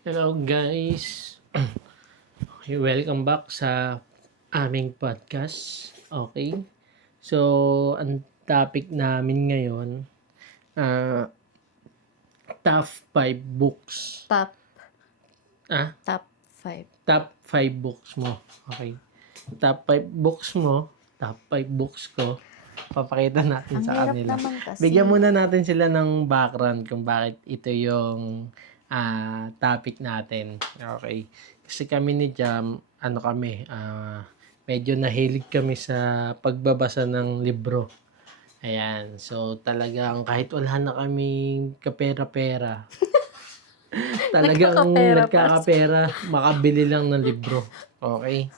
Hello guys. Welcome back sa aming podcast. Okay. So, ang topic namin ngayon, ah top 5 books. Top Ah, top 5. top 5 books mo. Okay. Top 5 books mo, top 5 books ko. Papakita natin Ang sa hirap kanila. naman kasi. Bigyan muna natin sila ng background kung bakit ito yung topic natin. Okay. Kasi kami ni Jam, medyo nahilig kami sa pagbabasa ng libro. Ayan. So, talagang kahit wala na kaming kapera-pera, talagang Nagkakapera pa. nagkakapera, makabili lang ng libro. Okay?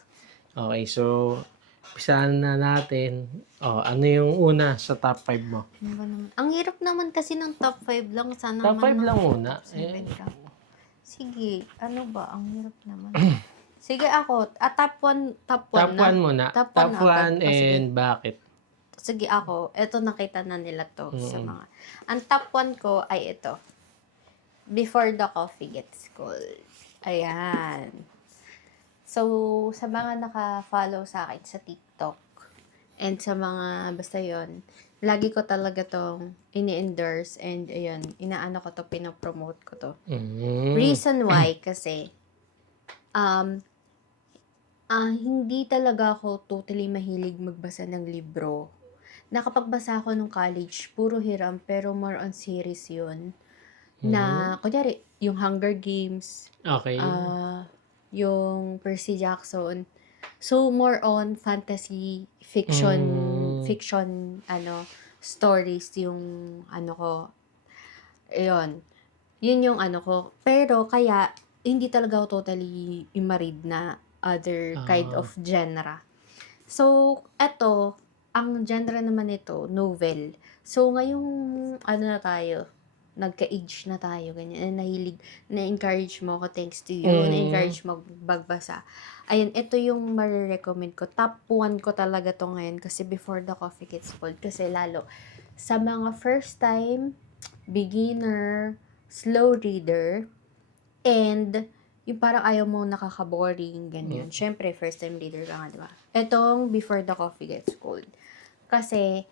Okay, so umpisahan na natin. Ano yung una sa top 5 mo? Ano ba naman? Ang hirap naman kasi ng top 5 lang. Sana Top 5 man lang muna. top 7 ka. Sige, ano ba? Ang hirap naman. Sige ako, top 1 Top na. 1 muna. Top Top 1 agad. 1 and bakit? Sige ako, eto nakita na nila to sa Mm. mga. Ang top 1 ko ay ito. Before the Coffee Gets Cold. Ayan. So, sa mga naka-follow sa akin sa TikTok and sa mga, basta yon, lagi ko talaga tong ini-endorse and ayun, inaano ko to, pinopromote ko to. Mm. Reason why, kasi, hindi talaga ako totally mahilig magbasa ng libro. Nakapagbasa ako nung college, puro hiram, pero more on series yun. Na, kunyari, yung Hunger Games, Okay. yung Percy Jackson. So, more on fantasy, fiction, stories yung, ko. Ayun. Yun yung ko. Pero, kaya, hindi talaga ako totally imarid na other kind of genre. So, eto, ang genre naman nito, novel. So, ngayong, na tayo, nagka-age na tayo, ganyan, nahilig, na-encourage mo ako, thanks to you, na-encourage mo magbasa. Ayun, ito yung marirecommend ko. Top 1 ko talaga to ngayon, kasi Before the Coffee Gets Cold, kasi lalo, sa mga first time, beginner, slow reader, and yung parang ayaw mo nakaka-boring, ganyan. Syempre, first time reader ka nga, di ba? Etong Before the Coffee Gets Cold. Kasi,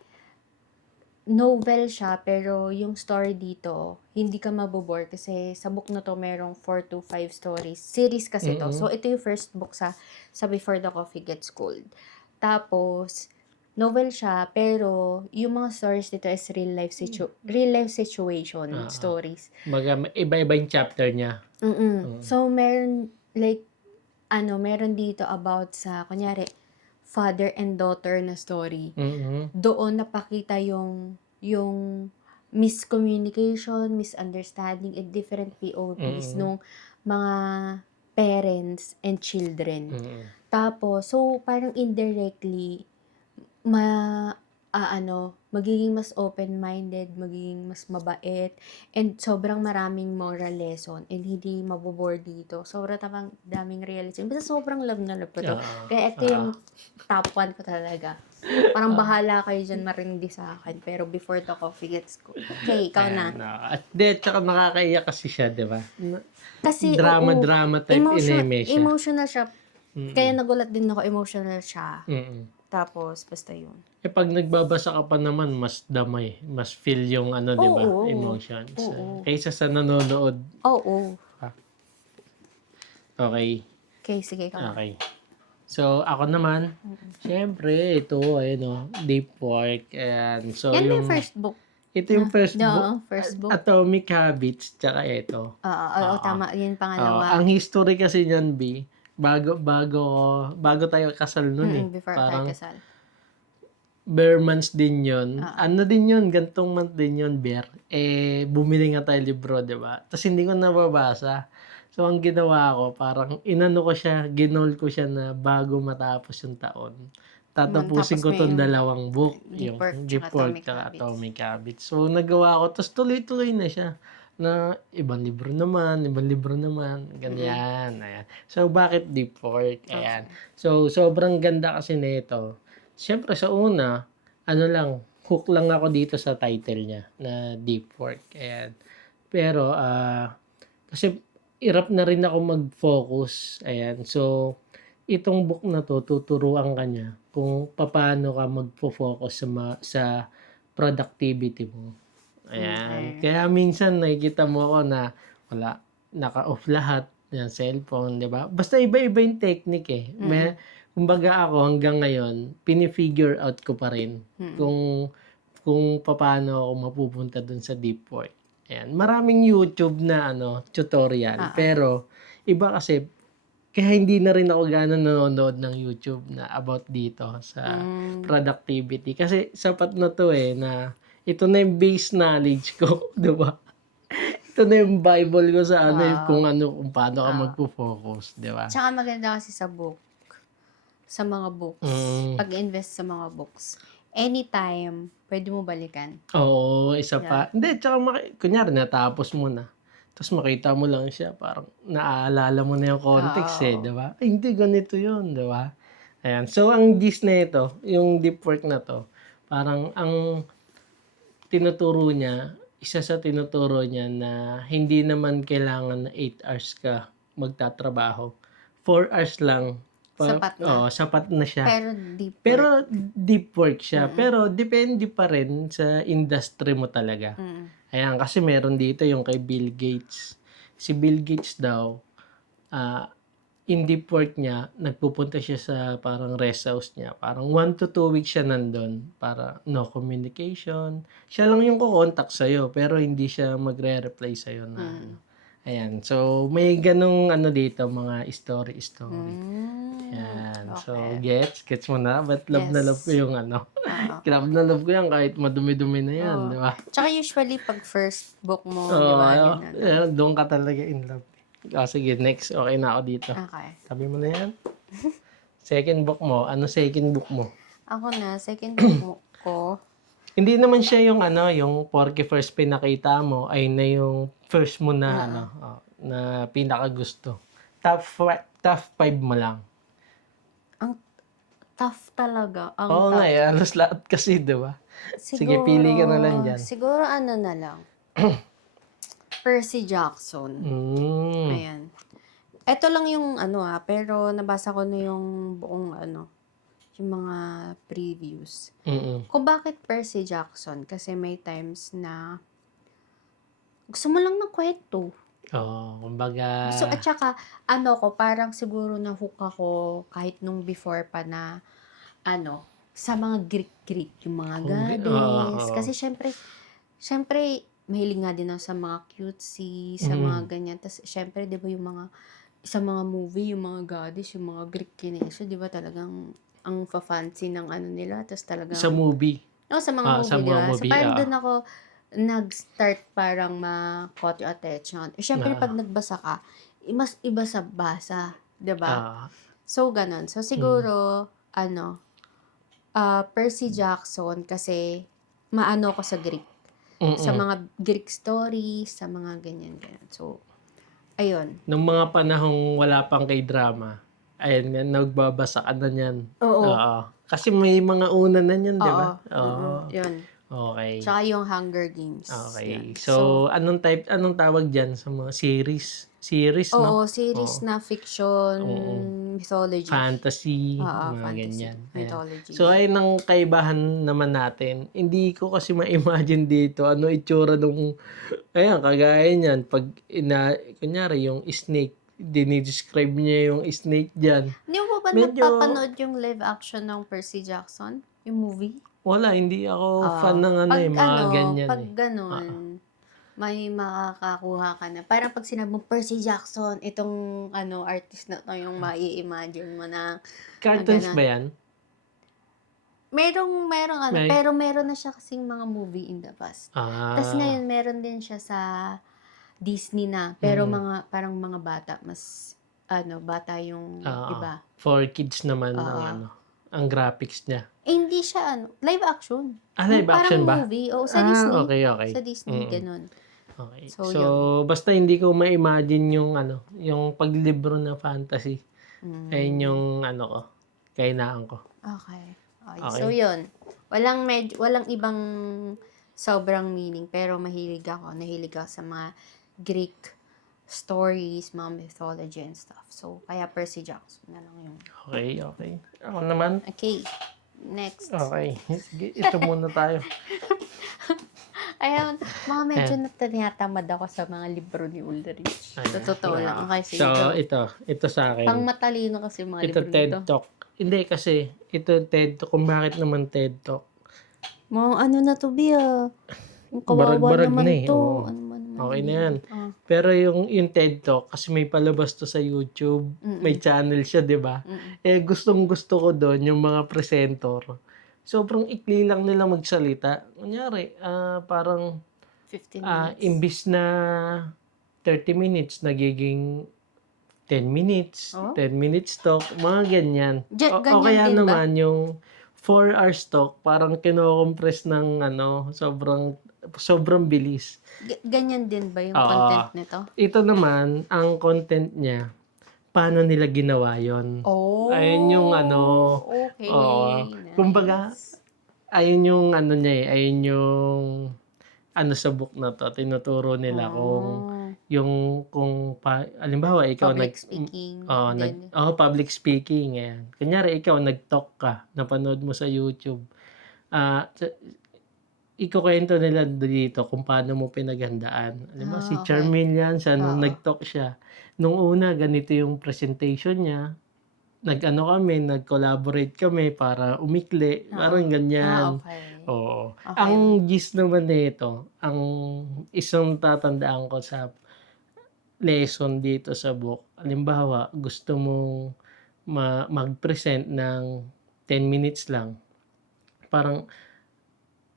novel siya, pero yung story dito, hindi ka mabobore kasi sa book na to merong 4 to 5 stories. Series kasi to. So, ito yung first book sa Before the Coffee Gets Cold. Tapos, novel siya, pero yung mga stories dito is real life situation stories. Baga, iba-iba yung chapter niya. So, meron, like, meron dito about sa, kunyari, father and daughter na story. Doon napakita yung miscommunication, misunderstanding, and different POVs nung mga parents and children. Tapos, so, parang indirectly, magiging mas open-minded, magiging mas mabait, and sobrang maraming moral lesson, and hindi mabobore dito. Sobrang daming realization. Basta sobrang love na love ko to. Kaya ito yung top 1 ko talaga. Parang bahala kayo dyan marindi sa akin. Pero Before the Coffee Gets Cold. Okay, ikaw na. At tsaka nakakaiyak kasi siya, di ba? Kasi, Drama type anime siya. emotional siya. Kaya nagulat din ako, emotional siya. Tapos, basta yun. Pag nagbabasa ka pa naman, mas damay. Mas feel yung di ba? Emotions. Kaysa sa nanonood. Oo. Okay. Okay, sige, ikaw na. Okay. So, ako naman, syempre, ito, Deep Work. And so, Yan yung first book. Ito yung first book. First book. Atomic Habits, tsaka ito. Oo, tama. Yun pangalawa. Ang history kasi niyan, B, bago tayo kasal nun Before parang tayo kasal. bare months din yun. Ano din yun, gantong month din yun, Bear. Bumili nga tayo libro, di ba? Tapos hindi ko nababasa. So, ang ginawa ko, parang ginol ko siya na bago matapos yung taon. Tatapusin ko tong dalawang book. Deep Yung Work Deep tsaka Work at Atomic Habits. So, nagawa ko. Tapos tuloy-tuloy na siya. Na ibang libro naman. Ganyan. Ayan. So, bakit Deep Work? Ayan. So, sobrang ganda kasi nito. Siyempre, sa una, hook lang ako dito sa title niya na Deep Work. Ayan. Pero, Kasi hirap na rin ako mag-focus. Ayan. So, itong book na 'to tuturuan ka niya kung papaano ka magfo-focus sa productivity mo. Ayan. Okay. Kaya minsan nakikita mo ako na wala, naka-off lahat ng cellphone, 'di ba? Basta iba-iba yung technique, eh. Mm. Kumbaga ako hanggang ngayon pini-figure out ko pa rin Mm. kung papaano ako mapupunta dun sa deep work. Ayan. Maraming YouTube na tutorial, Oo. pero iba kasi kaya hindi na rin ako gaano nanonood ng YouTube na about dito sa Hmm. productivity. Kasi sapat na 'to, eh, na ito na yung base knowledge ko, 'di ba? Ito na yung Bible ko sa Oo. kung paano ka Oo. magfo-focus, 'di ba? Tsaka maganda kasi sa mga books, Mm. pag-invest sa mga books, anytime puwede mo balikan. Oo, isa 'Yan. pa. Hindi, tsaka kunyari natapos mo na, tapos makita mo lang siya, parang naaalala mo na yung context, eh, 'di Oo. ba? Ay, hindi ganito yun, 'di ba? Ayan. So, ang gist nito, yung deep work na 'to, parang ang tinuturo niya, isa sa tinuturo niya na hindi naman kailangan na 8 hours ka magtatrabaho. 4 hours lang, Sapat na. sapat na siya. Pero deep work. Pero deep work siya, Mm. pero depende pa rin sa industry mo talaga. Mm. Ayan, kasi meron dito yung kay Bill Gates. Si Bill Gates daw, ah, in deep work niya, nagpupunta siya sa parang rest house niya. Parang 1 to 2 weeks siya nandun para no communication. Siya lang yung ko-contact sa'yo, pero hindi siya magre-reply sa'yo na Mm. Ayan. So, may ganong dito, mga story-story. Ayan. So, Okey. gets mo na? Ba't love na love ko Yes. yung Oo. love na love ko yan kahit madumi-dumi na yan, Oo. di ba? Tsaka usually 'pag first book mo, 'di Oo, ba, gano'n? doon ka talaga in love. Sige, next. Okay na ako dito. Okey. Tabi mo na yan. Second book mo. Ano second book mo? Ako na, second book ko, Hindi naman siya yung yung Porky first pinakita mo ay na yung first mo na oo. na pinakagusto. Top 5 mo lang. Ang tough talaga, ang Oo nga, tough. halos lahat kasi, 'di ba? Sige, Siguro pili ka na lang diyan. siguro ano na lang, Percy Jackson. Hmm. Ayan. Eto lang yung pero nabasa ko na yung buong yung mga previews. Mm. Kung bakit Percy Jackson, kasi may times na gusto mo lang ng kwento. Oo, kumbaga Gusto at saka parang siguro na-hook ako kahit nung before pa na sa mga Greek-Greek, yung mga goddess. oo. Kasi siyempre mahilig nga din ako sa mga cutesy, sa mga Mm. ganyan. Tas siyempre 'di ba yung mga sa mga movie, yung mga goddess, yung mga Greek kineso, 'di ba talagang ang fa-fancy ng nila, tas Sa talagang movie. sa mga Sa movie, 'di mga ba? So movie, parang oo. dun ako nag-start parang ma-caught yung attention. Eh, siyempre Oo. 'pag nagbasa ka, mas iba sa basa, 'di ba? Oo. So gano'n. So Mm. siguro Percy Jackson kasi maano ako sa Greek. Sa Mm. mga Greek stories, sa mga ganyan-ganyan. So, ayun. Nung mga panahong wala pang K-drama, ayan nga, nagbabasa ka na niyan. Oo. Oo. Kasi may mga una na niyan, 'di Oo. ba? Oo. Yun. Okay. Tsaka yung Hunger Games. Okay. Yan. So, So, anong tawag diyan sa mga series? Series, no? series Oo. na fiction, Oo. mythology. Fantasy, Oo, mga fantasy, ganyan. Ayan. mythology. So, ayun ang kaibahan naman natin. Hindi ko kasi ma-imagine dito ano itsura nung ayan, kagaya niyan 'pag kunyari yung snake, dinidescribe niya yung snake diyan. Hindi mo ba Medyo napapanood yung live action ng Percy Jackson? Yung movie? wala, hindi ako fan Oo. ng mga ganyan, Pag eh. Oo. gano'n, may makakakuha ka na. Parang pag sinabi mo, Percy Jackson, itong artist na 'to yung mai-imagine mo na Cartoons gano'n. ba 'yan? Merong May pero meron na siya kasing mga movie in the past. Tas ah, ngayon meron din siya sa Disney na, pero mm. parang mga bata, mas bata yung Oo. iba. For kids naman ang Oo. ang graphics niya. Hindi siya live action. Live Parang action ba? movie, oo, sa Disney. Okay, okay. Sa Disney, Mm. gano'n. Okay. So, So, yun. basta hindi ko ma-imagine yung yung paglibro ng fantasy. Ayun yung Hmm, ko, kahinaan ko. okey. So, Okay. yun. Walang ibang sobrang meaning, pero mahilig ako sa mga Greek stories, mga mythology and stuff. So, kaya Percy Jackson na lang yung... Okay. Ako naman. Okay, next. Okay. Sige, ito muna tayo. Ayun, mga medyo natinatamad ako sa mga libro ni Ulrich. Sa totoo lang. Okay, sige. So, ito sa akin. Pang matalino kasi mga Ito libro TED nito. Talk. Hindi kasi, ito TED Talk. Kung bakit naman TED Talk. Mga ano na to, Bia? Yung kawawa Barag-barag naman na eh. to. Oo. Ano man naman Okay na yan. Ah. Pero yung TED Talk, kasi may palabas to sa YouTube. May channel siya, di ba? Eh, gustong-gusto ko doon yung mga presenter. Sobrang ikli lang nila magsalita. Kunyari, parang 15 minutes. imbis na 30 minutes, nagiging 10 minutes, Oh? 10 minutes talk, mga ganyan. O Ganyan kaya din ba? naman yung 4 hours talk, parang kino-compress ng sobrang bilis. Ganyan din ba yung Oo. content nito? Ito naman, ang content niya, paano nila ginawa yon. Oh, Ayun yung okay. oo. Nice. Kumbaga, ayun yung niya eh, ayun yung sa book na to, tinuturo nila kung halimbawa ikaw Public speaking. public speaking, ayan. Kunyari ikaw nag-talk ka, napanood mo sa YouTube. Ikukwento nila dito kung paano mo pinaghandaan. Halimbawa si Okay. Charmaine yan, nung Oo. nag-talk siya. Nung una, ganito yung presentation niya. Nag-collaborate kami para umikli. Parang ganyan. Okay. Oo. Okay. Ang gist naman nito, ang isang tatandaan ko sa lesson dito sa book, halimbawa, gusto mong mag-present ng 10 minutes lang. Parang,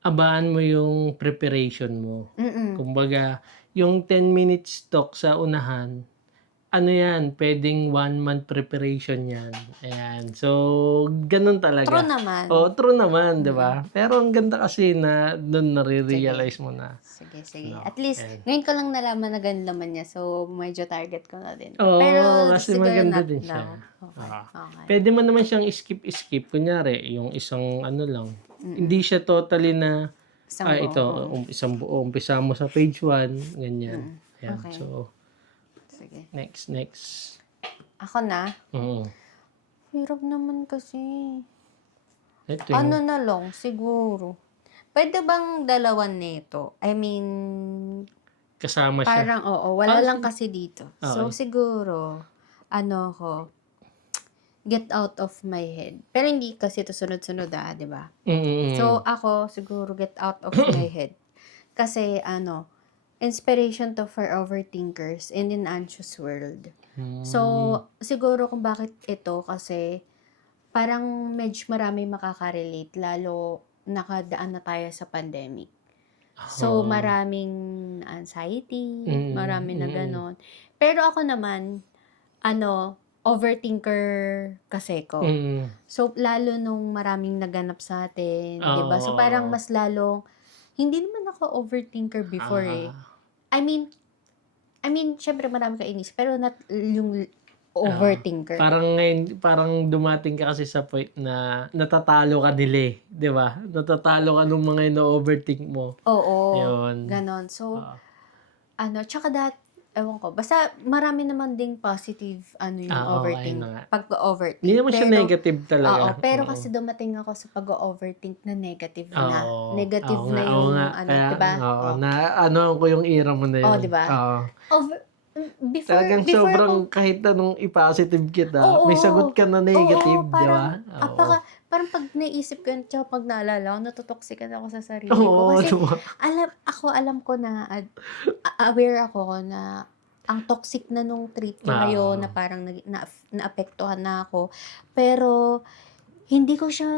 abaan mo yung preparation mo. Kumbaga, yung 10 minutes talk sa unahan, pwedeng 1 month preparation yan. Ayan. So, ganun talaga. True naman. True naman, di ba? Pero ang ganda kasi na doon nare-realize mo na. Sige. No, At least, ayan. ngayon ko lang nalaman na ganun naman niya. So, medyo target ko na din. Oo, Pero, kasi siguro maganda not din siya. now. Okay. Pwede mo naman siyang skip. Kunyari, yung isang lang. Hindi siya totally na, isang buo. Umpisa mo sa page 1, ganyan. Ayan. Okay. So, Sige. next. Ako na? Oo. Hirap naman kasi. Ito Ano na lang, siguro. Pwede bang dalawan nito? I mean, kasama siya. parang wala lang kasi dito. So, Okay. siguro, get out of my head. Pero hindi kasi ito sunod-sunod di ba? So, ako, siguro, get out of my head. Kasi, inspiration to for overthinkers in an anxious world. So, siguro kung bakit ito, kasi, parang medyo marami makaka-relate, lalo nakadaan na tayo sa pandemic. So, maraming anxiety, marami na ganon. Pero ako naman, overthinker kasi ko. So, lalo nung maraming naganap sa atin, di ba? So, parang mas lalong, hindi naman ako overthinker before I mean, syempre marami ka inis, pero not yung overthinker. Parang dumating ka kasi sa point na natatalo ka nila di ba? Natatalo ka nung mga ino-overthink mo. Oo. Yun. Ganon. So, tsaka ewan ko, basta marami naman ding positive, yung overthink. Pag-overthink. Hindi naman siya negative talaga. Oo, pero kasi dumating ako sa pag-overthink na negative na. Negative na Oo yung, nga. diba? Ko yung era mo na yun. Diba? Talagang before sobrang kahit anong i-positive kita, may sagot ka na negative, di ba? Parang pag naisip ko yun, tsaka pag naalala ko, natutoxican ako sa sarili ko. Kasi alam ko na, aware ako na ang toxic na nung treat ko ngayon, na parang naapektuhan na ako. Pero, hindi ko siya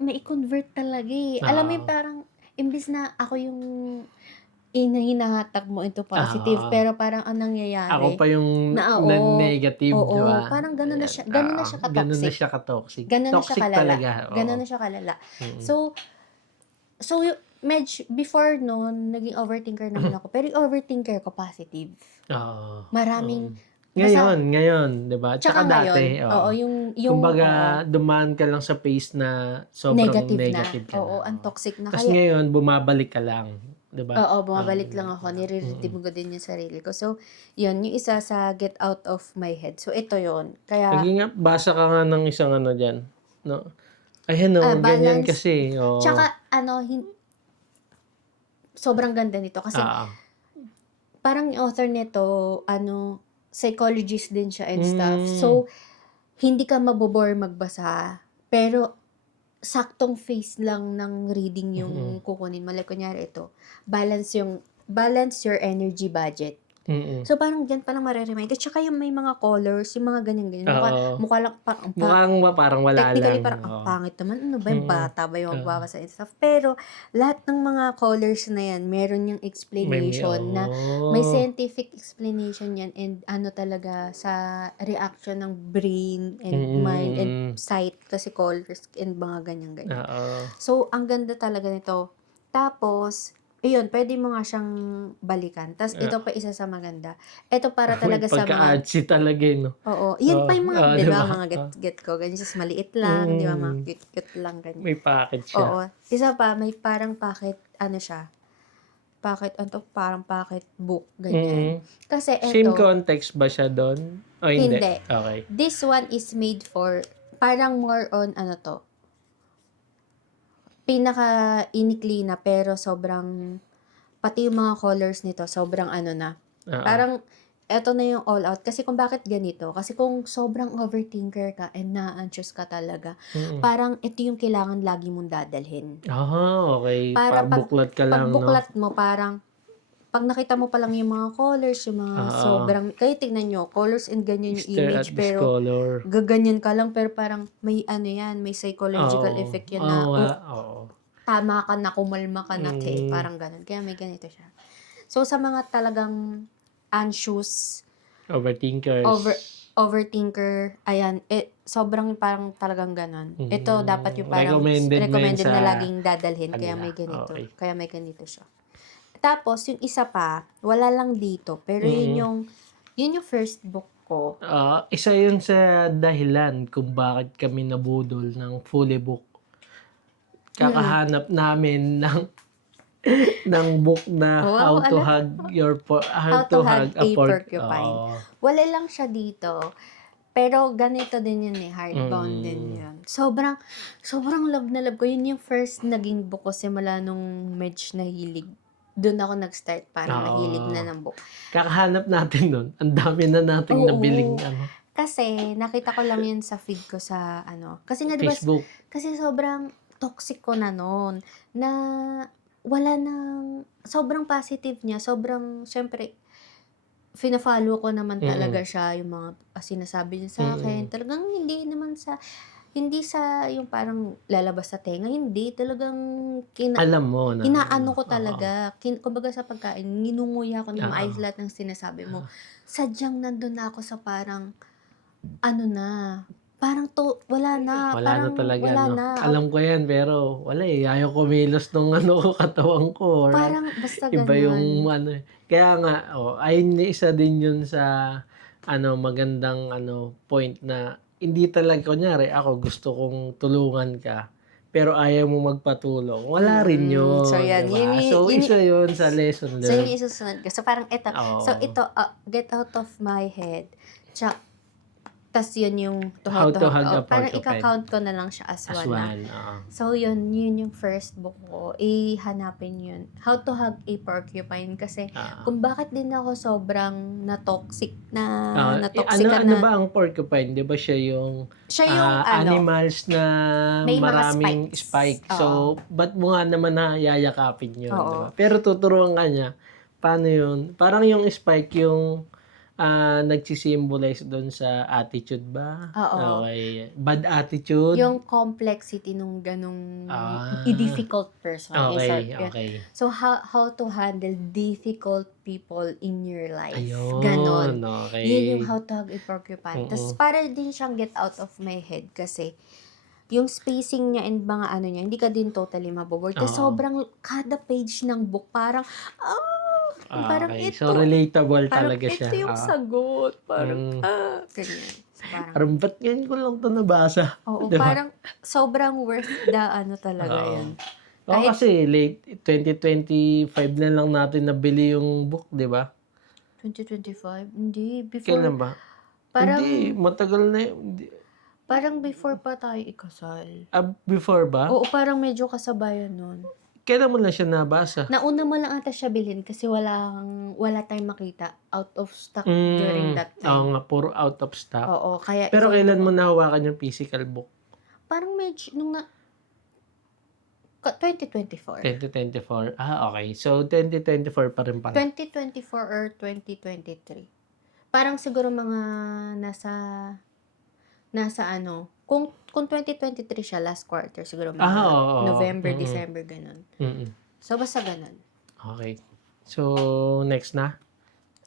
mai-convert talaga Alam mo yung parang, imbis na ako yung hinahatak mo into positive, pero parang ang nangyayari. Ako pa yung negative, di ba? Parang gano'n na siya ka-toxic. Gano'n na siya ka-toxic. Gano'n na Toxic siya kalala. talaga. Gano'n na siya kalala. So before noon, naging overthinker naman ako. Pero yung overthinker ko, positive. Maraming, Ngayon, di ba? Tsaka dati. yung kumbaga, dumaan ka lang sa phase na sobrang negative ka na. ang toxic na. Tapos ngayon, bumabalik ka lang. 'di ba? Oo, bumabalik lang ako, Mm. nire-redeem ko din yung sarili ko. So, yun, yung isa sa Get Out of My Head. So, ito yun. Sige Kaya, nga, basa ka nga ng isang ano diyan, 'no? Ayan, oh, ganyan balance. kasi, oo. Tsaka, sobrang ganda nito kasi Oo. parang yung author nito, psychologist din siya and stuff. Hmm, So, hindi ka mabobore magbasa, pero saktong phase lang ng reading mm, yung kukunin mo. Like, kunyari ito, balance your energy budget. mm. So, parang diyan palang mare-remind. At saka yung may mga colors, yung mga ganyan-ganyan. Oo. Mukha lang, Mukhang parang wala technically, lang, parang ang oo. pangit naman. Ano ba yung Mm, bata ba yung oo. magbabasa and stuff? Pero, lahat ng mga colors na yan, meron yung explanation na may Oh. scientific explanation yan and ano talaga sa reaction ng brain Mm, and mind and mm. sight kasi colors and mga ganyan-ganyan. Oo. So, ang ganda talaga nito. Tapos, ayun, pwede mo nga siyang balikan. Tapos, ito pa isa sa maganda. Ito para May talaga sa mga, pagka-artsy talaga, eh, 'no? oo, yun Oo, pa yung mga, oo, di 'di ba, ba? mga Oo. get ko, ganyan, just maliit lang, di ba, mga Mm, cute-cute lang, ganyan. may package siya. Oo. Isa pa, may parang packet, siya, parang packet book, ganyan. Mm. Kasi Same eto, context ba siya dun o hindi? hindi. Okey. This one is made for, parang more on, pinaka-inikli na, pero sobrang, pati yung mga colors nito, sobrang na. Oo. Parang, eto na yung all out. Kasi kung bakit ganito, kasi kung sobrang overthinker ka and na-anxious ka talaga, Mm. parang ito yung kailangan lagi mong dadalhin. Okey. Para Pabuklat ka lang, 'no? pagbuklat mo, parang, pag nakita mo pa lang yung mga colors, yung mga Oo. sobrang, kayo tignan nyo, colors and ganyan yung Stare at image, this pero, color. gaganyan ka lang, pero parang, may yan, may psychological Oo. effect yan Oo na, nga, oo. tama ka na, kumalma ka na, Mm. parang ganun. Kaya may ganito siya. So, sa mga talagang anxious, over Overthinkers. overthinker, ayan, sobrang parang talagang ganun. Ito dapat yung parang Recommended mo yun recommended sa na laging dadalhin, kanila, okey. kaya may ganito siya. Tapos yung isa pa, wala lang dito, pero Mm. yun yung first book ko. Isa yun sa dahilan kung bakit kami nabudol ng fully book. Mm. Kakahanap namin ng book na Wow, How How to to Hug Hug a a Porc, Porcupine. oo. Wala lang siya dito. Pero ganito din yun, hardbound din Mm. yun. Sobrang love na love ko. Yun yung first naging book ko simula nung medj nahilig. Doon ako nag-start, parang mahilig na Oo. ng book. Kakahanap natin nun, ang dami na nating nabiling Oo. ano, Kasi nakita ko lang yun sa feed ko sa kasi nga 'di ba, Facebook. kasi sobrang toxic ko na noon na wala nang sobrang positive niya, sobrang siyempre fina-follow ko naman talaga Mm, siya, yung mga sinasabi niya sa mm. akin. Talagang hindi sa yung parang lalabas sa tenga, hindi talagang Alam mo na ano, inaano ko oo, talaga, kumbaga sa pagkain, nginunguya ko ng maayos oo, lahat ng sinasabi mo. oo. Sadyang nandun na ako sa parang, na, parang wala na, Wala na parang talaga, wala 'no? na. Alam ko 'yan pero wala, eh, ayaw kumilos nung ano ko, katawan ko or Parang basta iba yung ganun. ano, eh. Kaya nga, ayun isa din yun sa ano, magandang ano, point na hindi talaga kunyari ako gusto kong tulungan ka, pero ayaw mo magpatulong, wala rin So yun, 'di yan, ba? So, isa yun sa lesson so yun learned. yung isusunod ko. So parang Oo. Get Out of My Head, tas yun yung How To to Hug, Hug a parang Porcupine ika-count ko na lang siya as as one na. one, oo. So yun yung first book ko, hanapin yun, How to Hug a Porcupine, kasi Oo. kung bakit din ako sobrang na-toxic Ano na-toxican ano na, ba ang porcupine, 'di ba siya yung, siya yung animals na may mga maraming spikes. spike. Oo. So, ba't mo nga naman na yayakapin yun, 'di ba? Oo. Pero tuturuan ka niya, paano yun, parang yung spike yung, nagsi-symbolize dun sa attitude ba? Oo. Okey, bad attitude? Yung complexity nung ganong Ah, difficult person. okey, Yun. okey. So, how to handle difficult people in your life. Ayun, Ganon. Yun yung okey. How to Hug a Porcupine. Tapos, Mm. para din siyang get out of my head kasi yung spacing niya and mga niya, hindi ka din totally maboboard. Kasi Oo. sobrang, kada page ng book, parang Okey. So, relatable talaga siya, ito yung sagot. Parang, hmm. ganyan. So, parang, Parang ba't ngayon ko lang 'to nabasa, oo, 'di ba? parang sobrang worth the talaga Oo. yun. Oo, Kahit kasi late 2025 na lang natin nabili yung book, di ba? 2025, hindi, before, Kailan ba? Hindi, parang, matagal na yun. parang before pa tayo ikasal. Before ba? Oo, parang medyo kasabayan nun. Kailan mo lang siya nabasa? Nauna mo lang ata siya bilhin kasi wala tayong makita. Out of stock during that Oo time. nga, puro out of stock. Oo, kaya Pero ito kailan ko. mo nahawakan yung physical book? Parang medyo, 2024. 2024? Okay. So, 2024 pa rin pala. 2024 or 2023. Parang siguro mga nasa, kung 2023 siya, last quarter, siguro mga Oo. November, December, ganun. Mm. So, basta ganun. Okay. So, next na?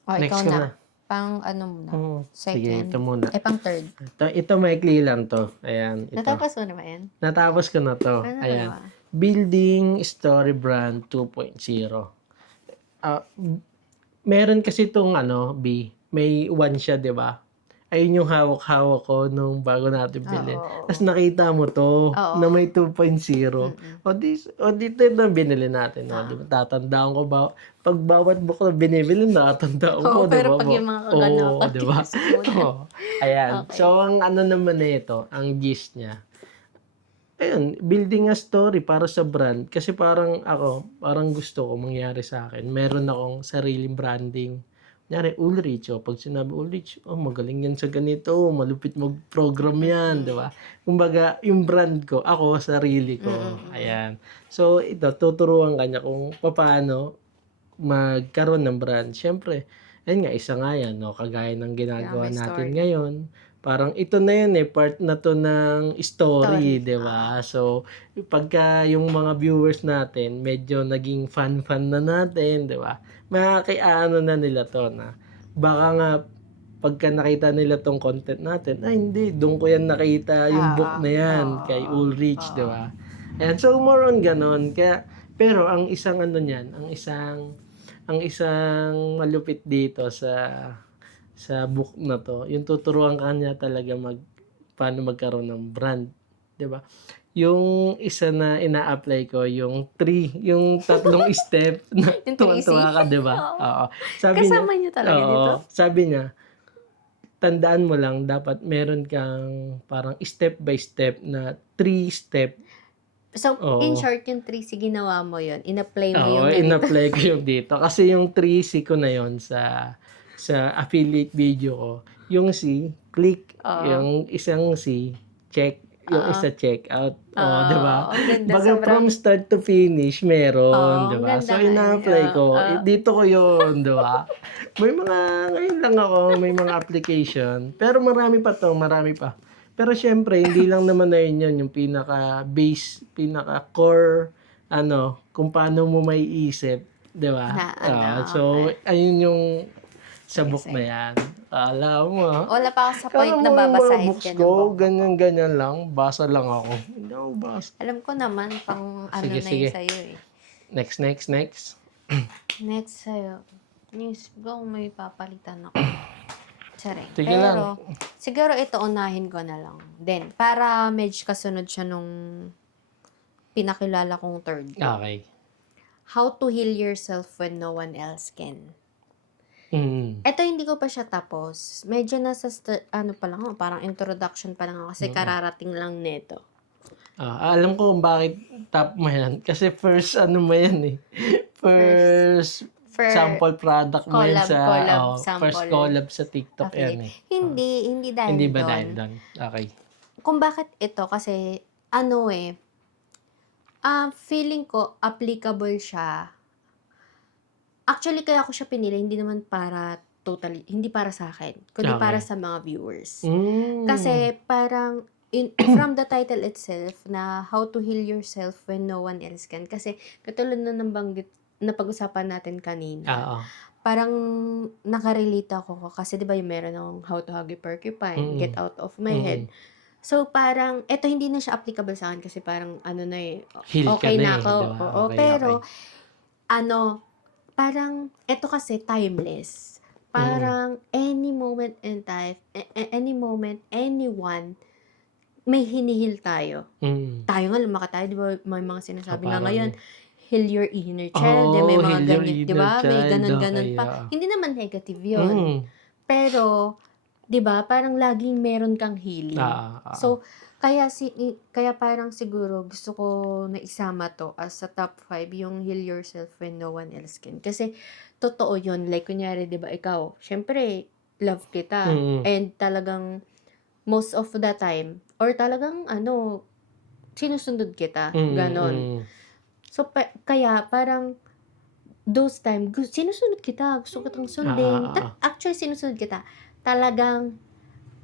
O, ikaw Next ka na. na. Pang ano muna? Sige, ito Second. muna. Pang third. Ito maikli lang to. Ayan, ito. Natapos mo na ba yan? Natapos ko na to. Ano na Ayan. ba? Building Story Brand 2.0. Ah, meron kasi itong may one siya, di ba? Ayun yung hawak-hawak ko nung bago natin bilhin. Oo. Tapos nakita mo to, Oo. na may 2.0. Mm-mm. Dito na binili natin. Di ba? Tatandaan ko ba, pag bawat book na binibili, nakatandaan ko, di Pero ba? pag yung mga Oo, kaganapan, di ba? Oo. Ayan. Okay. So, ang ano naman na ito, ang gist niya, ayun, building a story para sa brand. Kasi parang parang gusto ko mangyari sa akin. Meron akong sariling branding. Kunyari, Ulrich. Pag sinabi Ulrich, magaling yan sa ganito. Malupit mag-program yan, di ba? Kumbaga, yung brand ko, ako, sarili ko. Ayan. So, ito, tuturuan kanya kung paano magkaroon ng brand. Siyempre, ayun nga, isa nga yan, no? Kagaya ng ginagawa may natin story. ngayon. Parang ito na yun part na to ng story, di ba? So, pagka yung mga viewers natin, medyo naging fan na natin, di ba? Makakaiano na nila to na, baka nga, pagka nakita nila tong content natin, hindi, doon ko yan nakita yung book na yan, kay Ulrich, di ba? And so, more on ganon. Kaya, pero ang isang niyan, ang isang malupit dito sa book na to, yung tuturuan ka niya talaga paano magkaroon ng brand, 'di ba? Yung isa na ina-apply ko, yung tatlong step na Yung 3C? tuwan-tuwa ka, 'di ba? Oo. Oo. Sabi niya, Kasama niyo talaga dito? sabi niya, tandaan mo lang, dapat meron kang parang step by step na 3 step. So, in Oo. short, yung 3C ginawa mo yun. In-apply mo Oo, yung ganito. in-apply ko yung dito. Kasi yung 3C ko na yon sa affiliate video ko, yung C, click, Oo. yung isang C, check, yung isa check out. Di ba? Ang ganda. Baga from start to finish, meron, di Ang ba? ganda So, nga ina-apply ko. Dito ko yun, di ba? Ngayon lang ako, may mga application. Pero marami pa. Pero syempre, hindi lang naman na yun yung pinaka-base, pinaka-core, kung paano mo may isip, di ba? So, ayun yung sa book na yan. Alam mo, Wala pa ako sa point kala na mo yung mga babasahin books ka ng ko, bongga. ganyan lang, basa lang ako. Hindi ako basa. Alam ko naman, Sige, na sige. yun sa'yo eh. Next. Next sa'yo. Go, may papalitan ako. Sorry. Sige lang. Siguro ito unahin ko na lang. Then, para medyo kasunod siya nung pinakilala kong third. Okay. How to heal yourself when no one else can. Mm. Ito hindi ko pa siya tapos. Medyo nasa, pa lang ako, parang introduction pa lang ako kasi kararating lang nito. Alam ko kung bakit top mo yan. Kasi first mo yan eh. First sample product mo yan first collab sa TikTok yan eh. Hindi dahil Hindi ba doon. dahil doon? Okay. Kung bakit ito, kasi feeling ko applicable siya. Actually, kaya ako siya pinili, hindi naman hindi para sa akin, kundi para sa mga viewers. Kasi parang, from the title itself, na how to heal yourself when no one else can. Kasi, katulad na nabanggit, na pag-usapan natin kanina, parang nakarelate ako kasi di ba yung meron ng how to hug a porcupine, get out of my head. So, parang, eto hindi na siya applicable sa akin kasi parang, okay na ako. Diba? Oo, pero, parang, eto kasi timeless. Parang, any moment in time, any moment, anyone may hinihil tayo. Mm. Tayo nga lumaki tayo, 'di ba, may mga sinasabi nga Parang ngayon, heal your inner child, may mga heal your ganyan, 'di inner ba? May child, gano'n-gano'n okey, pa. oo. Hindi naman negative 'yun, Mm. pero 'di ba, parang laging meron kang healing. Oo. So, kaya parang siguro gusto ko na isama 'to as sa top 5 yung heal yourself when no one else can. Kasi totoo 'yun, like kunyari 'di ba ikaw, siyempre love kita Mm. and talagang most of the time or talagang sinusunod kita, gano'n. Mm. So, kaya parang those time sinusunod kita, gusto kitang sundin. Oo. Actually sinusunod kita. Talagang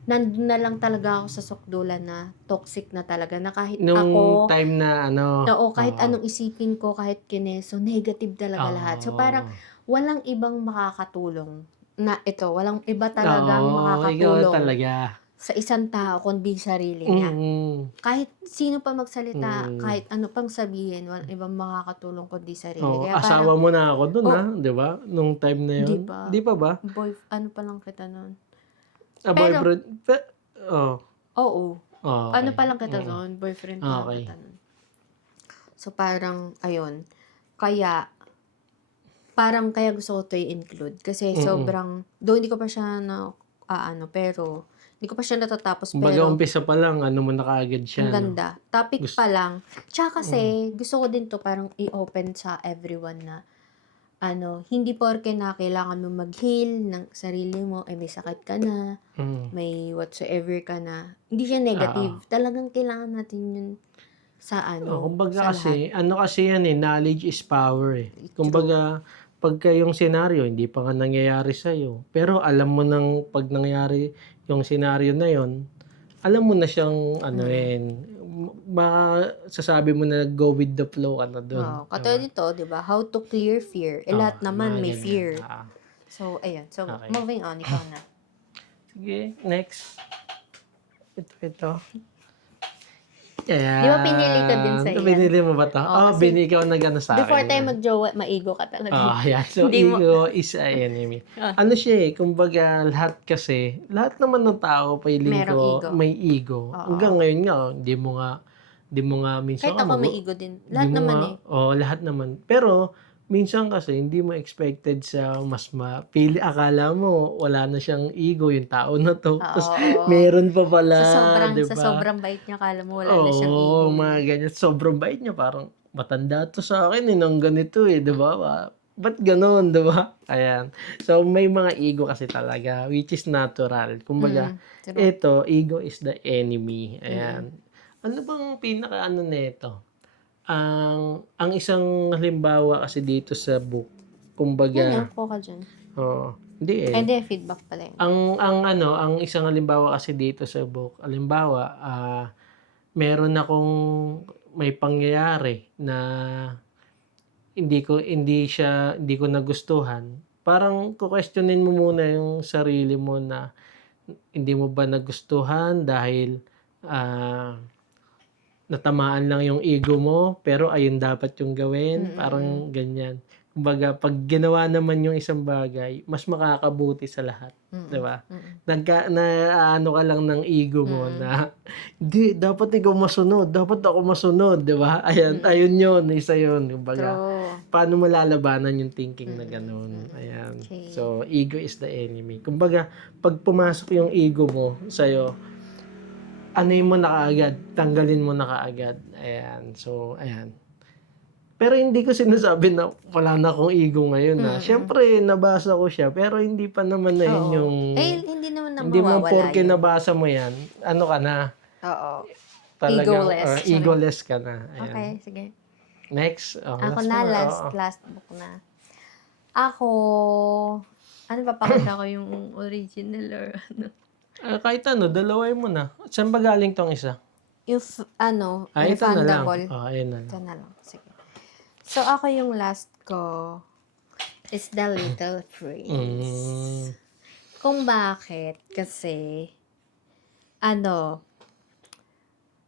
nandun na lang talaga ako sa sukdulan na toxic na talaga na kahit Nung ako, time na ano, oo, kahit oo. anong isipin ko, kahit kineso, negative talaga lahat. So, parang Oo. walang ibang makakatulong na ito, walang iba talagang Oo, ikaw makakatulong talaga. sa isang tao kundi sarili niya. Mm. Kahit sino pa magsalita, Mm. kahit ano pang sabihin, walang ibang makakatulong kundi sarili. Oo, Kaya asawa parang, mo na ako dun, oh, 'di ba? Nung time na 'di yun. ba? 'Di pa ba? Ano pa lang kita nun. Pero, Boyfriend oh, oo, ano okey. pa lang kita Mm. nun, boyfriend pa lang Okey. kita nun. So, parang, ayun. Kaya, kaya gusto ko to i-include. Kasi Mm. though hindi ko pa siya pero, hindi ko pa siya natatapos, Kumbaga pero, umpisa pa lang ano mo na kaagad ang siya 'no? ganda. Topic Gus pa lang. Tsaka mm. kasi, gusto ko din to parang i-open sa everyone na, hindi porke na kailangan mo mag-heal ng sarili mo, may sakit ka na, Mm. may whatsoever ka na. Hindi siya Oo. negative. Talagang kailangan natin yun sa Kumbaga sa lahat. kasi ano kasi yan, knowledge is power, eh. True. Kumbaga pagka yung senaryo hindi pa nga nangyayari sa'yo, pero alam mo ng 'pag nangyari yung senaryo na yun, alam mo na siyang Mm. anuhin, masasabi mo na go with the flow ka na dun, Oo, 'di katulad ba? nito, 'di ba, how to clear fear. Oo, Lahat yung mga naman may ganyan, fear. So, ayun. So, okey. moving on, ikaw na. Sige, next. Ito. Di ba pinili ko din Ayan. sa'yo yan? Pinili mo ba 'to? Oo, kasi Ikaw nag-ano before sa'kin tayo niyan. mag-jowa, maigo ka talaga, eh. Ayan. So, Hindi mo ego is a enemy. ah, Ano siya, kumbaga lahat naman ng tao feeling merong ko ego. may ego. Oo. Hanggang ngayon nga, hindi mo nga minsan Kahit nga ako may ego din. hindi Lahat mo naman, nga eh. lahat naman. Pero minsan kasi hindi mo expected sa mas akala mo wala na siyang ego yung tao na 'to, Oo, ta's oo. meron pa pala, 'di Sa ba? sobrang bait niya akala mo wala na siyang Oo, ego, mga eh. ganyan. Sobrang bait niya, parang matanda 'to sa'kin, eh, ng ganito, eh, 'di ba? Ba't gano'n, 'di ba? Ayan. So, may mga ego kasi talaga which is natural. Kumbaga, True. ego is the enemy, Mm. ayan. Ano bang pinakaano nito, ang isang halimbawa kasi dito sa book, Yan, kumbaga upo ka diyan. hindi, Ay, eh. hindi, feedback pala yun. Ang isang halimbawa kasi dito sa book, halimbawa, meron may pangyayari na hindi ko nagustuhan, parang ko-questionin mo muna yung sarili mo na hindi mo ba nagustuhan dahil, ah, natamaan lang yung ego mo, pero ayun dapat yung gawin, Mm. parang ganyan. Kumbaga 'pag ginawa naman yung isang bagay, mas makakabuti sa lahat, 'di Mm. ba? Mm. Naaano ka lang ng ego mo Mm. na, "Hindi, dapat ikaw masunod, dapat ako masunod," 'di ba? Ayan, Mm. ayun yun, isa yun. Kumbaga, True. paano mo lalabanan yung thinking na Mm. gano'n, Mm. ayan. Okey. So, ego is the enemy. Kumbaga, 'pag pumasok yung ego mo sa'yo, anuhin mo na kaagad, tanggalin mo na kaagad, ayan. So, ayan. Pero hindi ko sinasabi na wala na akong ego ngayon, Mm. Siyempre nabasa ko siya, pero hindi pa naman na yun Oo. yung Hindi naman na hindi mo mawawala porke yun. nabasa mo yan, ano ka na, Oo. talagang, Egoless, charing. egoless ka na, ayan. Okey, sige. Next, Ako last na, na, oo. last book na. Ako, papakita ko yung original or ano? Kahit ano, dalawahin mo na. Saan ba galing 'tong isa? Yung Ito na lang. refundable. Ayun na lang. Ito na lang, sige. So, ako yung last ko is The Little Prince. Hmm. Kung bakit, kasi,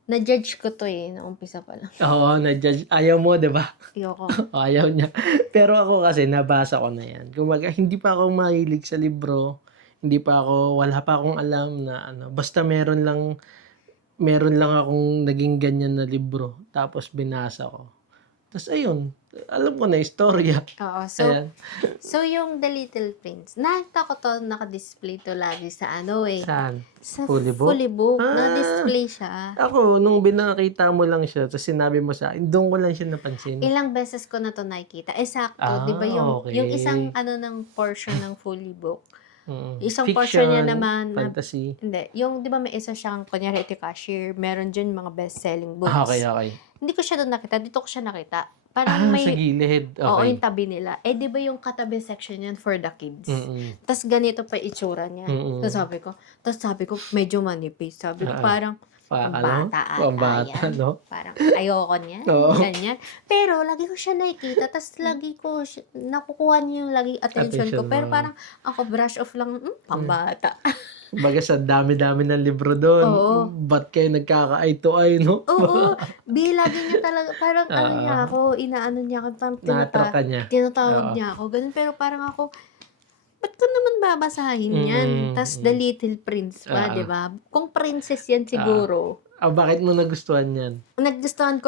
na-judge ko to, nung umpisa pa lang. Oo, na-judge ayaw mo, 'di ba? Ayoko. Ayaw niya. Pero ako kasi nabasa ko na 'yan. Kumbaga hindi pa ako mahilig sa libro, wala pa akong alam na ano, basta meron lang meron lang akong naging ganyan na libro, tapos binasa ko. Tapos ayun, alam ko na istorya. Oo. Ayan. So yung The Little Prince, nakita ko to, naka-display to lagi sa ano Saan? sa Fully book? Fully Book. Ah, Na-display siya. ako, nung binakita mo lang siya, tapos sinabi mo sa akin, doon ko lang siya napansin. Ilang beses ko na to nakikita. Sakto, di ba Okay. yung isang ano ng portion ng Fully Book, isang Fiction, portion niya naman na, fantasy. hindi, yung di ba may isa siyang, kunyari ito cashier, meron dyan mga best-selling Okay, books. okay. Hindi ko siya doon nakita, dito ko siya nakita. Sa Parang may, gilid. oo, Okay. yung tabi nila. Di ba yung katabi section yan for the kids? Mm-mm. Tapos ganito pa itsura niya. Mm-mm. Tapos sabi ko, medyo manipis. Sabi ko, parang, bata ata Pambata, yan. no? Parang, ayoko niya. Oo. Ganyan. Pero, lagi ko siya nakikita. Tapos, lagi ko, nakukuha niya yung lagi attention ko. Attention Pero mo. parang, ako brush off lang, pambata. Baga sa dami-dami ng libro doon. Oo. Ba't kayo nagkaka-eye to eye, no? Oo. Lagi niya talaga, parang ano Oo. niya ako, inaano niya ako, parang Na-attract ka niya. tinatawag Oo. niya ako. Ganun, pero parang ako, ba't ko naman babasahin yan? Tas The Little Prince pa, Oo. di ba? Kung princess yan siguro, Bakit mo nagustuhan yan? nagustuhan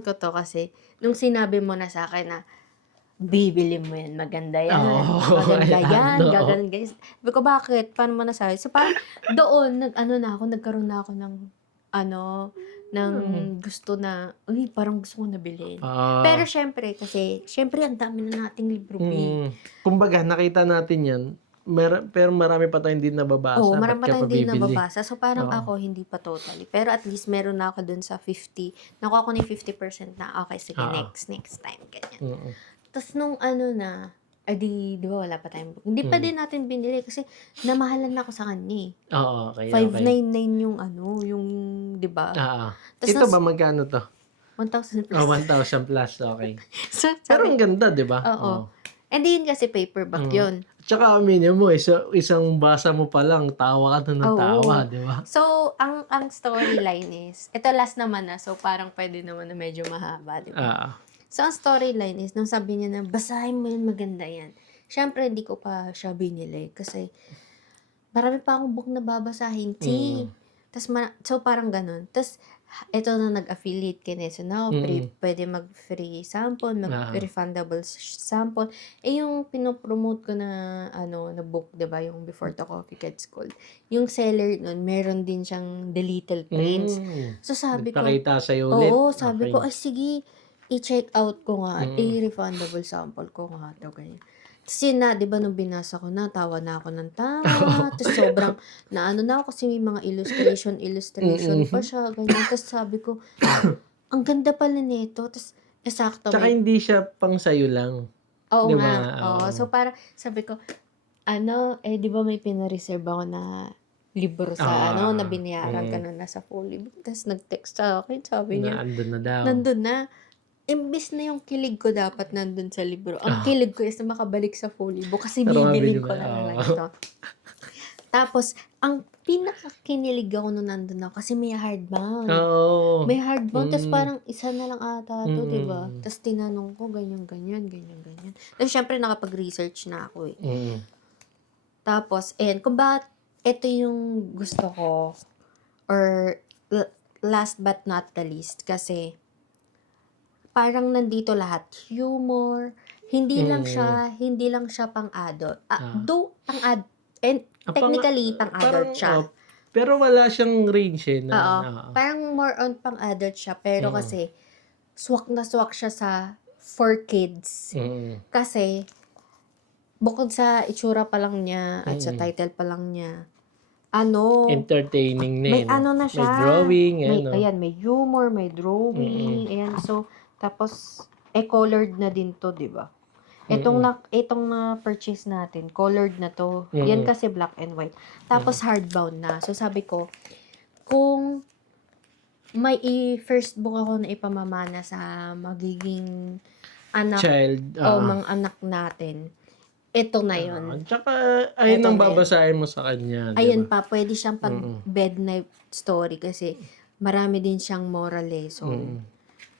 ko to kasi, nung sinabi mo na sa akin na, bibili mo yan, maganda yan, Oo, maganda ayan, yan, oo. gaganon guys. Sabi ko, bakit? Paano mo nasabi? So, parang doon, nagkaroon na ako ng gusto na, uy, parang gusto ko nabilin. Pero syempre, ang dami na nating libro, B. Kumbaga, nakita natin yan, pero marami pa tayong hindi nababasa. Oo, marami Ba't pa ka tayong hindi bibili? nababasa. So, parang Oo. ako, hindi pa totally. Pero at least, meron na ako dun sa 50. Nakuha ko na yung 50% na, okay, sige, Oo. next time, ganyan. Mm-mm. Tapos nung di ba wala pa tayong book. Hindi pa din natin binili kasi namahalan na ako sa kanya eh. Oo, okay. 599 yung di ba? Tapos Ito ba, magkano to? 1,000 plus. 1,000 plus, okay. So, Pero sabi, ang ganda, di ba? oo. And yun kasi paperback yun. Tsaka aminin mo, isang basa mo pa lang, tawa ka na ng Oo. tawa, di ba? So, ang storyline is, ito last naman na, so parang pwede naman na medyo mahaba, di ba? So, ang storyline is, nung sabi niya na, basahin mo yun, maganda yan. Siyempre, hindi ko pa siya binili kasi marami pa akong book na babasahin. Tas, so, parang ganun. Tapos, ito na nag-affiliate kay Neso na pwede mag-free sample, mag-refundable sample. Yung pinopromote ko na, na book, diba, yung Before the Coffee Gets Cold. Yung seller nun, meron din siyang The Little Prince. So, sabi ko, Nagpakita sa'yo ulit. oo, sabi ko, ay sige, i-check out ko nga, i-refundable sample ko nga ito, ganyan. Tapos yun na, di ba, nung binasa ko na, tawa na ako ng tawa. Tapos sobrang, na ako kasi may mga illustration pa siya, ganyan. Tapos sabi ko, ang ganda pala nito. Tapos, esakto. Tsaka hindi siya pang sayo lang. Oo diba? nga. Oo. So, para sabi ko, di ba may pinareserve ako na libro sa na binayaran ka na nasa fully book. Tapos nag-text sa akin, sabi niya, Nandun na daw. nandun na. Imbis na yung kilig ko dapat nandun sa libro. Ang kilig ko is na makabalik sa fully book kasi bibiling ko na lang ito. Tapos, ang pinakakinilig ako nung nandun ako kasi may hardbound. May hardbound. Tapos parang isa na lang ata to, diba? Tapos tinanong ko, ganyan. Tapos syempre nakapag-research na ako eh. Tapos, kung bakit ito yung gusto ko or last but not the least kasi parang nandito lahat. Humor. Hindi lang siya pang-adult. Though, technically, pang-adult siya. Pero wala siyang range eh. Parang more on pang-adult siya. Pero kasi, swak na swak siya for kids. Kasi, bukod sa itsura pa lang niya at sa title pa lang niya, entertaining na may na siya. May drawing. May humor, may drawing. Ayan, so, tapos, colored na din to, di ba? Itong na purchase natin, colored na to. Yan kasi black and white. Tapos, hardbound na. So, sabi ko, kung may first book ako na ipamamana sa magiging anak child. o mga anak natin, ito na yun. Tsaka, ayun ang babasahin mo sa kanya. Ayun pa, pwede siyang pag bed night story kasi marami din siyang moral lesson.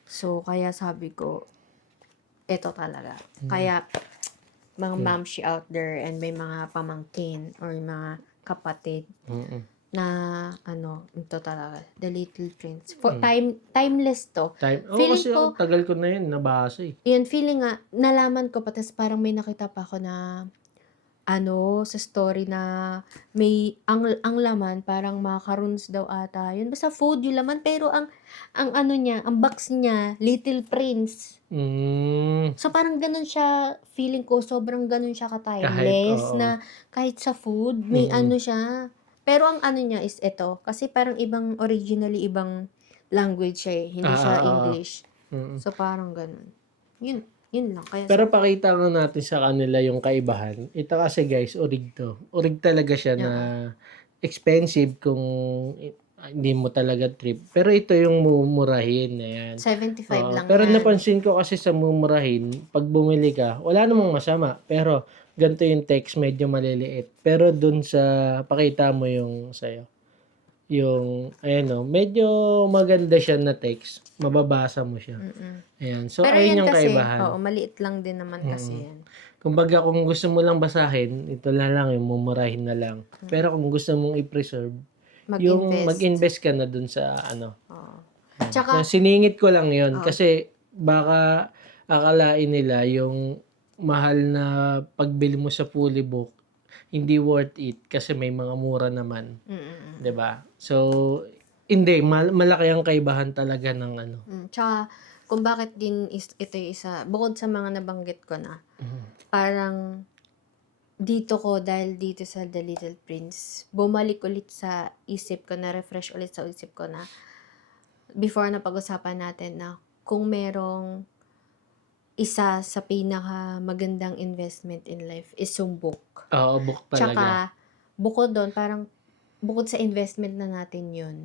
So, kaya sabi ko, ito talaga. Kaya, mga mamshi out there and may mga pamangkin or mga kapatid, na ito talaga, The Little Prince. For Mm. timeless to. Oo, Feeling kasi ko, tagal ko na yun nabasa eh. yun, feeling nga, nalaman ko pa, tas parang may nakita pa ako na, sa story na ang laman parang macaroons daw ata. Yun, basta food yung laman, pero ang ano niya, ang box niya, Little Prince. Hmm, So, parang ganun siya, feeling ko, sobrang ganun siya kahit ka-timeless oo. na kahit sa food, may Mm. siya. Pero ang niya is ito, kasi parang originally ibang language siya eh, hindi siya Oo. English. Mm. So, parang ganun. Yun lang. Kaya Pero sabi ko, pakita nga natin sa kanila yung kaibahan. Ito kasi guys, orig to. Orig talaga siya na oo. expensive kung hindi mo talaga trip. Pero ito yung mumurahin. Ayan. 75 Oo. lang Pero yan. napansin ko kasi sa mumurahin, pag bumili ka, wala namang masama. Pero ganito yung text, medyo maliliit. Pero dun sa, pakita mo yung sa'yo. Yung, ayan o, medyo maganda siya na text. Mababasa mo siya. Mm. Ayan. So, Pero ayun yan yung kasi, kaibahan. maliit lang din naman Mm. kasi yan. Kumbaga kung gusto mo lang basahin, ito na lang, yung mumurahin na lang. Pero kung gusto mong i-preserve, yung Mag-invest. mag-invest ka na dun sa ano. Oo. So, Tsaka, siningit ko lang yon oo. kasi baka akalain nila yung mahal na pagbili mo sa fully book, hindi worth it kasi may mga mura naman. Mm. 'Di ba? So, hindi, malaki ang kaibahan talaga ng ano. Tsaka, kung bakit din ito yung isa, bukod sa mga nabanggit ko na, parang dahil dito sa The Little Prince, bumalik ulit sa isip ko, na-refresh ulit sa isip ko na, before na pag-usapan natin na, kung merong isa sa pinaka magandang investment in life is yung book. Oo, book talaga. Tsaka, bukod sa investment na natin yun,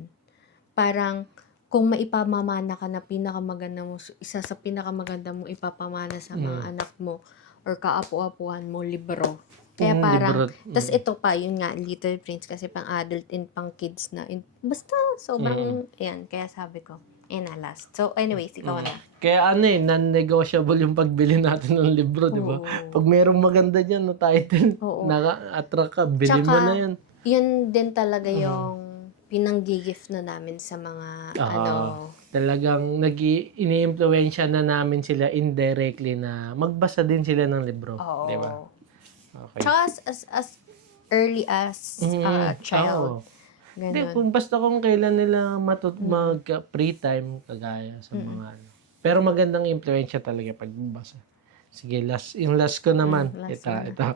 parang, kung maipamamana ka na isa sa pinakamaganda mo ipapamana sa mga anak mo, or kaapu-apuhan mo, libro. Kaya parang, Libro. tas ito pa, yun nga, Little Prince, kasi pang adult and pang kids na, basta, sobrang, ayan, kaya sabi ko, last. So, anyways, ikaw na. Kaya non-negotiable yung pagbili natin ng libro, di ba? Oo. Pag merong maganda dyan na title, Oo. naka-attract ka, bili mo na Tsaka, yan. yun din talaga yung pinanggigift na namin sa mga, Talagang ini-impluwensya na namin sila indirectly na magbasa din sila ng libro, di ba? oo. Okay. Tsaka as early as a child. Oo. Hindi, Ganun. kung basta kung kailan nila mag-free time, kagaya sa mga ano. Pero magandang impluwensya talaga pagbabasa. Sige, yung last ko naman. Last Ito, mo na. ito.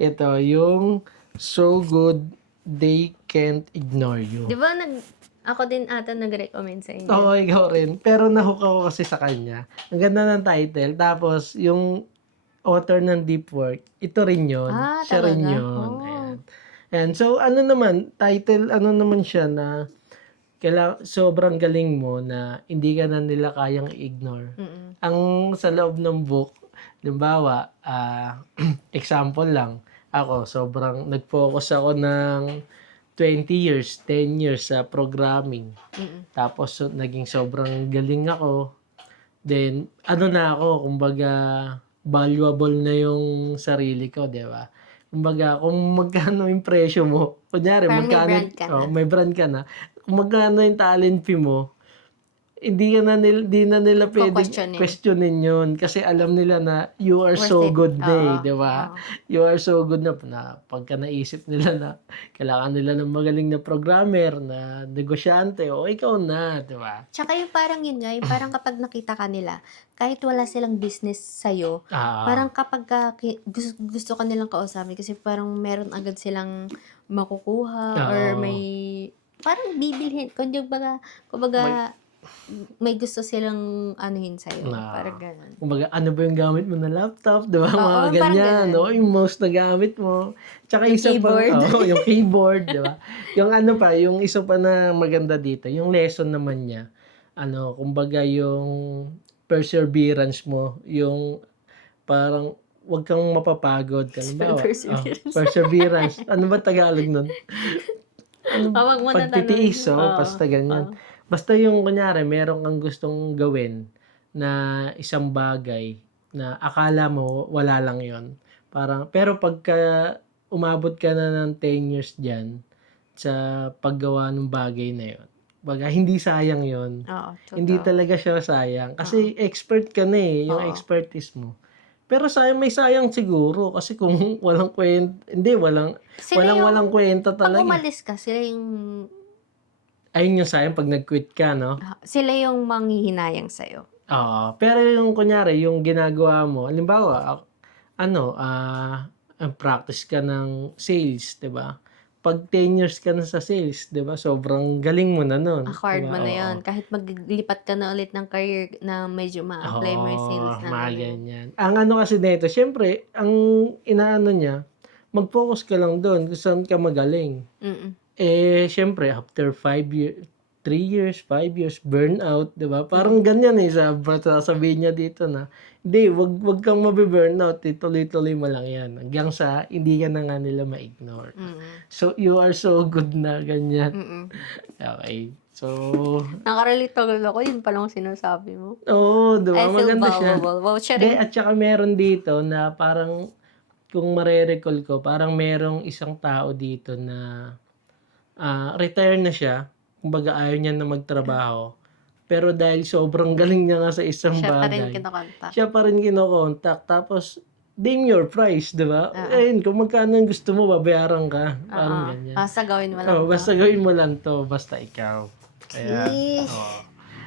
Ito, yung So Good They Can't Ignore You. Di ba ako din ata nag-recommend sa inyo? Oo, ikaw rin. Pero nahook ako kasi sa kanya. Ang ganda ng title. Tapos, yung author ng Deep Work, ito rin yun. Siya rin Talaga? yun. Oh. Ayan. And so, title, naman siya na sobrang galing mo na hindi ka na nila kayang ignore. Ang sa loob ng book, halimbawa, example lang, ako, sobrang nag-focus ako ng 20 years, 10 years sa programming. Tapos, naging sobrang galing ako. Then, na ako, kumbaga, valuable na yung sarili ko, di ba? Kumbaga, kung magkano yung presyo mo, kunyari, Parang may magkano, brand ka na. may brand ka na, kung magkano yung talent fee mo, hindi na nila pwedeng Questionin. questionin yun. Kasi alam nila na you are Worth so it. good na Oo. di ba? Oo. You are so good na pagka naisip nila na kailangan nila ng magaling na programmer, na negosyante, o ikaw na, di ba? Tsaka yung parang yun nga, yung parang kapag nakita ka nila, kahit wala silang business sa'yo, parang kapag gusto ka nilang kausapin, kasi parang meron agad silang makukuha, or may, parang bibilhin, kumbaga, may gusto silang anuhin sa'yo. Parang ganun. Kumbaga, ano ba yung gamit mo na laptop, di ba? Oo, Mga parang ganyan, ganun. no? Yung mouse na gamit mo. Tsaka Yung isa keyboard. pa, yung keyboard, di ba? Yung isa pa na maganda dito, yung lesson naman niya, kumbaga yung perseverance mo, yung parang wag kang mapapagod. Halimbawa, perseverance. Ano ba Tagalog nun? Wag mo na Pagtitiis, tanongin. basta ganyan. Basta yung kunyari, meron kang gustong gawin na isang bagay na akala mo wala lang yon. Pero pagka umabot ka na ng 10 years dyan, sa paggawa ng bagay na yun. Baga, hindi sayang yun. Oo, Hindi totoo. talaga siya sayang. Kasi expert ka na eh, yung Oo. expertise mo. Pero sayang, may sayang siguro. Kasi kung walang kwenta, hindi, Sila yung, walang kwenta pag talaga. umalis ka, Ayun yung sayang pag nag-quit ka, no? sila yung manghihinayang sa'yo. Oo. Pero yung kunyari, yung ginagawa mo, halimbawa, ang practice ka ng sales, 'di ba? Pag 10 years ka na sa sales, 'di ba? Sobrang galing mo na nun, 'di Acquired ba? mo na Oo. yun. Kahit maglipat ka na ulit ng career na medyo ma-apply mo yung sales na Mga galing. ganyan. Ang ano kasi nito, syempre, ang inaano niya, mag-focus ka lang doon kung saan ka magaling. Mm. Syempre, after 3 years, 5 years, burnout, 'di ba? Parang ganyan eh, sasabihin niya dito na, hindi, wag kang mabe-burnout, tuloy-tuloy mo lang yan. Hanggang sa hindi ka na nga nila ma-ignore. Mm. So, you are so good na ganyan. Mm. Okay. So, Nakarelate ako, yun palang sinasabi mo. oo, 'di ba? I feel Maganda siya. valuable. Wow, siya Hindi, rin. at saka meron dito na parang, kung mare-recall ko, parang merong isang tao dito na retire na siya. Kumbaga ayaw niya na magtrabaho. Pero dahil sobrang galing niya nga sa isang Siya pa rin bagay, kinokontak. siya pa rin kinokontak. Tapos, name your price, di ba? Oo. Ayun, kung magkano yung gusto mo, babayaran ka. Parang Oo. ganyan. Basta gawin mo lang Oh, to. basta gawin mo lang to, basta ikaw. Kaya, Okay.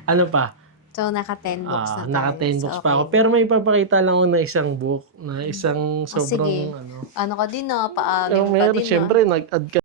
ano pa? So, naka-10 books na tayo. Naka 10 books So, pa ako. okay. Pero may ipapakita lang ako na isang book, na isang sige. sobrang, Ano ka din, paagin Oh, ka meron, din, syempre, nag-add ka